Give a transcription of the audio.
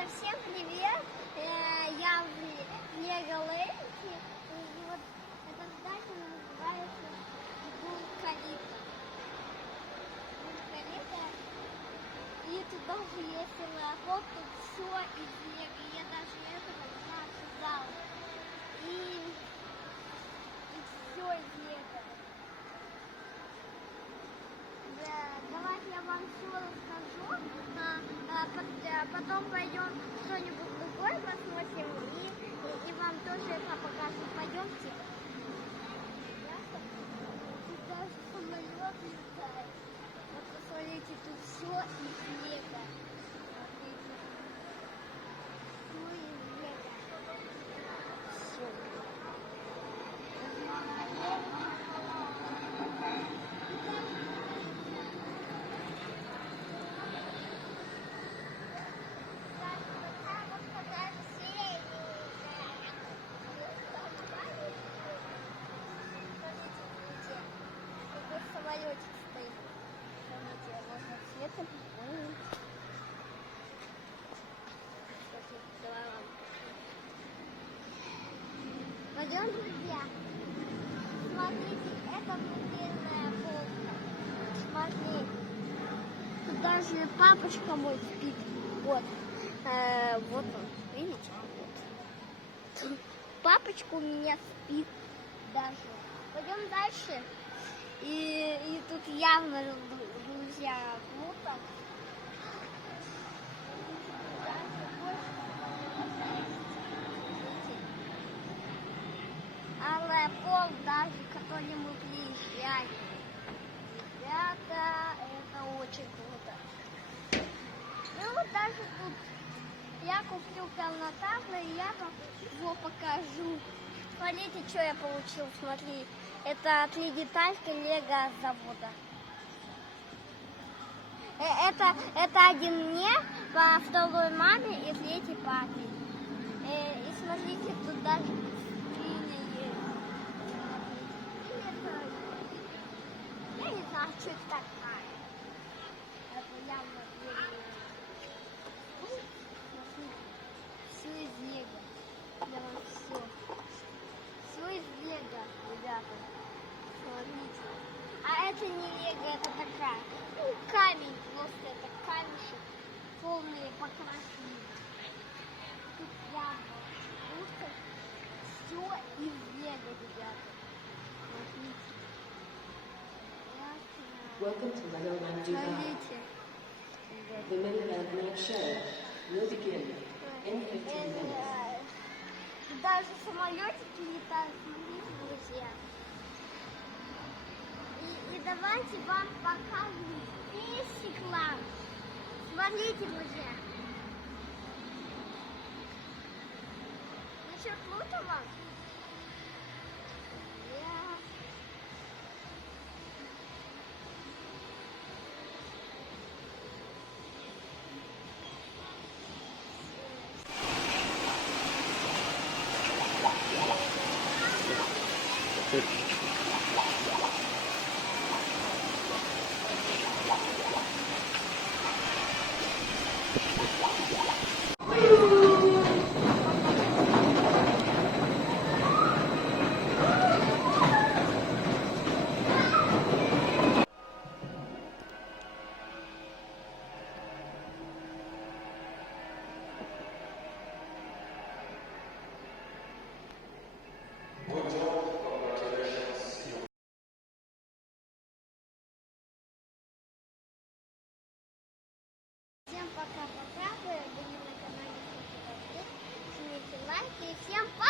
Ребята, всем привет! Я в Лего-ленте. И вот это здание называется Буркалита. И тут даже есть логотип, тут все из Лего. Я даже этого не ожидала. И все из Лего. Давайте я вам все расскажу, потом пойдем что-нибудь другое посмотрим и вам тоже это покажу. Пойдемте. Тут даже самолет летает. Вот посмотрите, тут все из Лего. Смотрите. Все из Лего. Все. Самолетик стоит. Смотрите, можно цветом. Пойдем, друзья. Смотрите, это музейная полка. Смотри. Тут даже папочка мой спит. Вот. Вот он. Видите? Вот. Папочка у меня спит даже. Пойдем дальше. И тут явно, друзья, круто. Але пол даже, который мы приезжали. Ребята, это очень круто. Ну вот даже тут я купил кинотавр, и я вам его покажу. Смотрите, что я получил, смотри. Это 3 детальки Лего завода. Это один мне, второй маме и третий папе. И смотрите, тут даже скрины есть. Я не знаю, что это такое. Это явно смотрите, все из Лего. Я вам все. Все из Лего, ребята. Смотрите. А это не Лего, это такая. Ну, камень просто, это камешек. Полные покрашены. Тут явно. Просто все из Лего, ребята. Смотрите. Welcome to Legoland Dubai. Смотрите. The Legoland Night Show will begin in 15 minutes. Даже самолетики летают, смотрите, друзья. И давайте вам покажем весь экран. Смотрите, друзья. Ну что, круто вам? Всем пока-пока, вы были на канале Жмите лайки и всем пока!